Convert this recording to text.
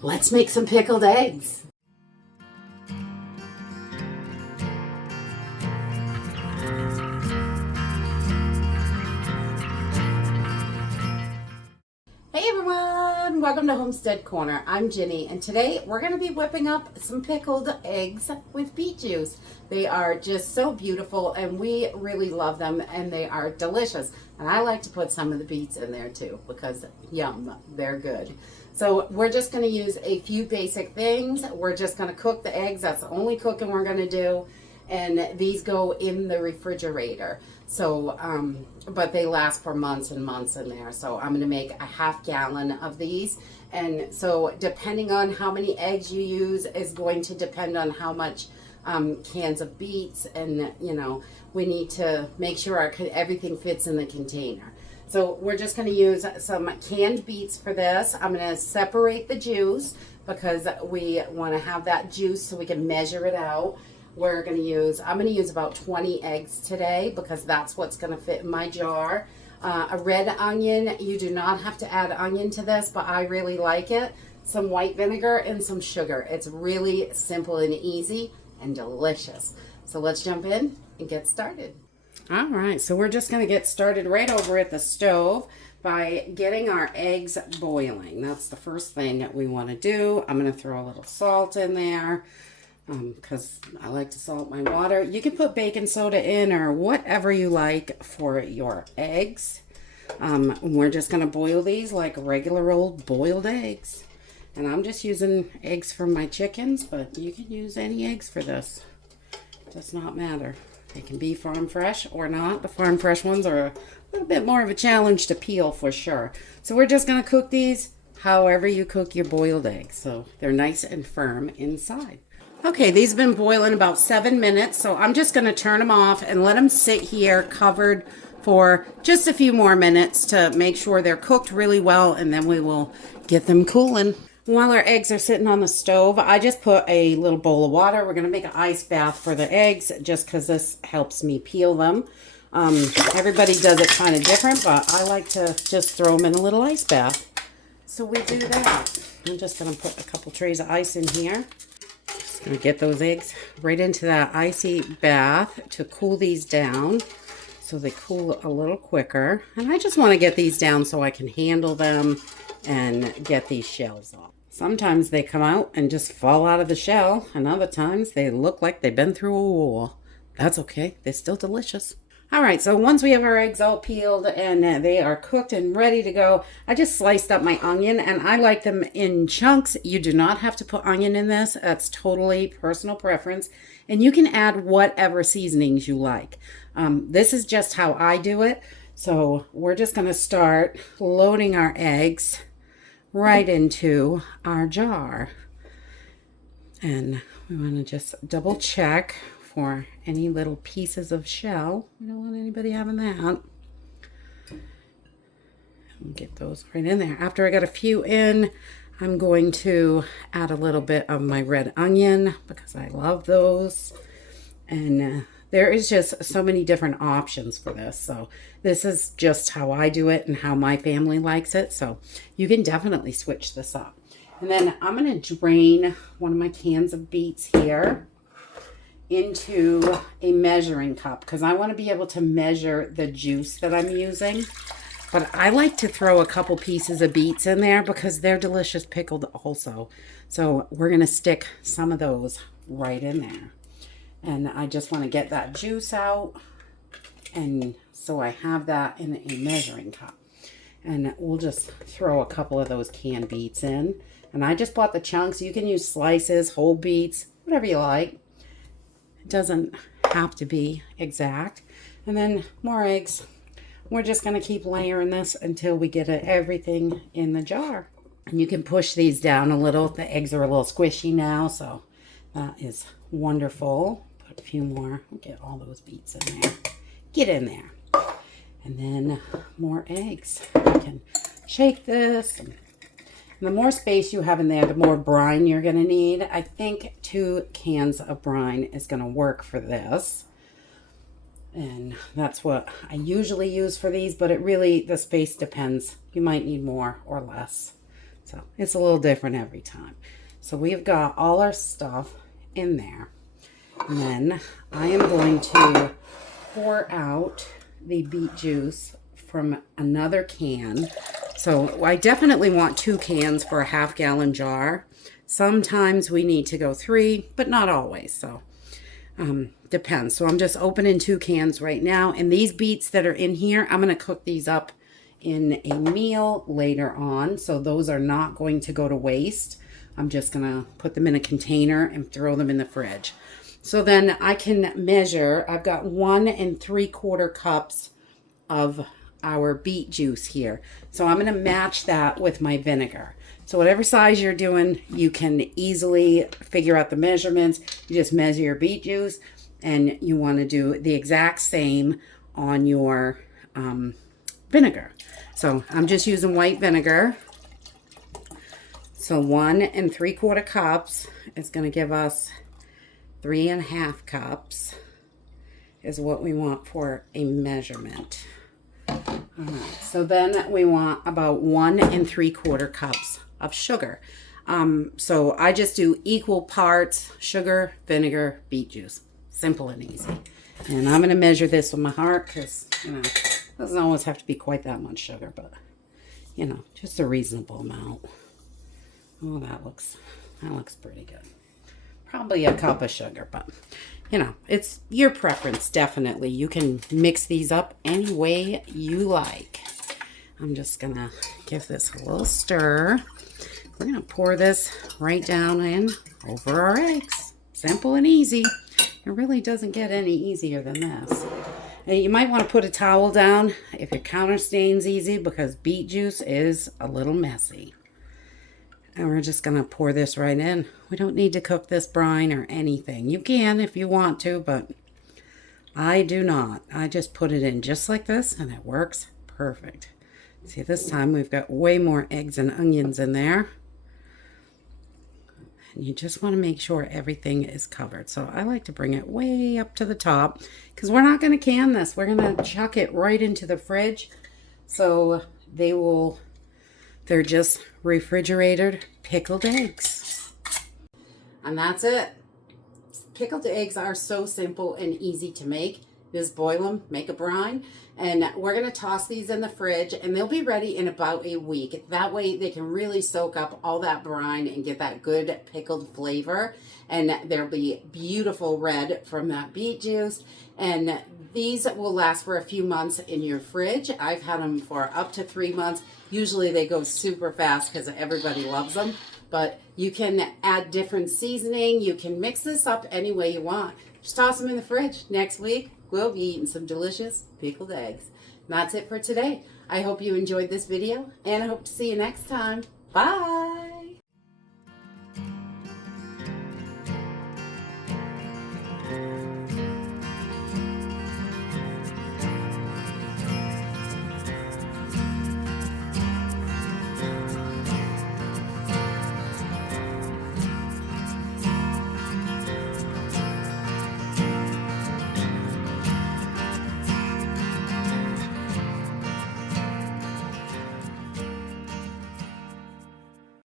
Let's make some pickled eggs. Hey everyone, welcome to Homestead Corner. I'm Ginny, and today we're going to be whipping up some pickled eggs with beet juice. They are just so beautiful and we really love them, and they are delicious. And I like to put some of the beets in there too because yum, they're good. So we're just going to use a few basic things. We're just going to cook the eggs. That's the only cooking we're going to do. And these go in the refrigerator. So, but they last for months and months in there. So I'm going to make a ½ gallon of these. And so depending on how many eggs you use is going to depend on how much cans of beets. And, you know, we need to make sure everything fits in the container. So we're just going to use some canned beets for this. I'm going to separate the juice because we want to have that juice so we can measure it out. I'm going to use about 20 eggs today because that's what's going to fit in my jar. A red onion, you do not have to add onion to this, but I really like it. Some white vinegar and some sugar. It's really simple and easy and delicious. So let's jump in and get started. All right, so we're just going to get started right over at the stove by getting our eggs boiling. That's the first thing that we want to do. I'm going to throw a little salt in there because I like to salt my water. You can put baking soda in or whatever you like for your eggs. We're just going to boil these like regular old boiled eggs. And I'm just using eggs from my chickens, but you can use any eggs for this. It does not matter. They can be farm fresh or not. The farm fresh ones are a little bit more of a challenge to peel for sure. So we're just going to cook these however you cook your boiled eggs. So they're nice and firm inside. Okay, these have been boiling about 7 minutes. So I'm just going to turn them off and let them sit here covered for just a few more minutes to make sure they're cooked really well. And then we will get them cooling. While our eggs are sitting on the stove, I just put a little bowl of water. We're going to make an ice bath for the eggs just because this helps me peel them. Everybody does it kind of different, but I like to just throw them in a little ice bath. So we do that. I'm just going to put a couple trays of ice in here. Just going to get those eggs right into that icy bath to cool these down so they cool a little quicker. And I just want to get these down so I can handle them and get these shells off. Sometimes they come out and just fall out of the shell, and other times they look like they've been through a war. That's okay. They're still delicious. All right, so once we have our eggs all peeled and they are cooked and ready to go, I just sliced up my onion, and I like them in chunks. You do not have to put onion in this. That's totally personal preference, and you can add whatever seasonings you like. This is just how I do it. So we're just going to start loading our eggs right into our jar. And we want to just double check for any little pieces of shell. We don't want anybody having that. And get those right in there. After I got a few in, I'm going to add a little bit of my red onion because I love those. And there is just so many different options for this. So this is just how I do it and how my family likes it. So you can definitely switch this up. And then I'm going to drain one of my cans of beets here into a measuring cup because I want to be able to measure the juice that I'm using. But I like to throw a couple pieces of beets in there because they're delicious pickled also. So we're going to stick some of those right in there. And I just want to get that juice out. And so I have that in a measuring cup. And we'll just throw a couple of those canned beets in. And I just bought the chunks. You can use slices, whole beets, whatever you like. It doesn't have to be exact. And then more eggs. We're just going to keep layering this until we get everything in the jar. And you can push these down a little. The eggs are a little squishy now, so that is wonderful. Put a few more. We'll get all those beets in there. Get in there. And then more eggs. You can shake this. And the more space you have in there, the more brine you're going to need. I think 2 cans of brine is going to work for this. And that's what I usually use for these, but it really, the space depends. You might need more or less. So it's a little different every time. So we've got all our stuff in there. And then I am going to pour out the beet juice from another can. So I definitely want 2 cans for a half-gallon jar. Sometimes we need to go 3, but not always. So depends. So I'm just opening 2 cans right now. And these beets that are in here, I'm going to cook these up in a meal later on. So those are not going to go to waste. I'm just going to put them in a container and throw them in the fridge. So then I can measure. I've got 1 3/4 cups of our beet juice here. So I'm going to match that with my vinegar. So whatever size you're doing, you can easily figure out the measurements. You just measure your beet juice, and you want to do the exact same on your vinegar. So I'm just using white vinegar. So 1 3/4 cups is going to give us 3.5 cups is what we want for a measurement. All right, so then we want about 1 3/4 cups of sugar. So I just do equal parts sugar, vinegar, beet juice. Simple and easy. And I'm going to measure this with my heart because, you know, it doesn't always have to be quite that much sugar, but, you know, just a reasonable amount. Oh, that looks pretty good. Probably a cup of sugar, but, you know, it's your preference, definitely. You can mix these up any way you like. I'm just going to give this a little stir. We're going to pour this right down in over our eggs. Simple and easy. It really doesn't get any easier than this. And you might want to put a towel down if your counter stains easy because beet juice is a little messy. And we're just going to pour this right in. We don't need to cook this brine or anything. You can if you want to, but I do not. I just put it in just like this and it works perfect. See, this time we've got way more eggs and onions in there. And you just want to make sure everything is covered. So I like to bring it way up to the top because we're not going to can this. We're going to chuck it right into the fridge. So they're just refrigerated pickled eggs. And that's it. Pickled eggs are so simple and easy to make. Just boil them, make a brine, and we're going to toss these in the fridge, and they'll be ready in about a week. That way they can really soak up all that brine and get that good pickled flavor, and they'll be beautiful red from that beet juice. And these will last for a few months in your fridge. I've had them for up to 3 months. Usually they go super fast because everybody loves them, but you can add different seasoning. You can mix this up any way you want. Just toss them in the fridge. Next week, we'll be eating some delicious pickled eggs. And that's it for today. I hope you enjoyed this video, and I hope to see you next time. Bye!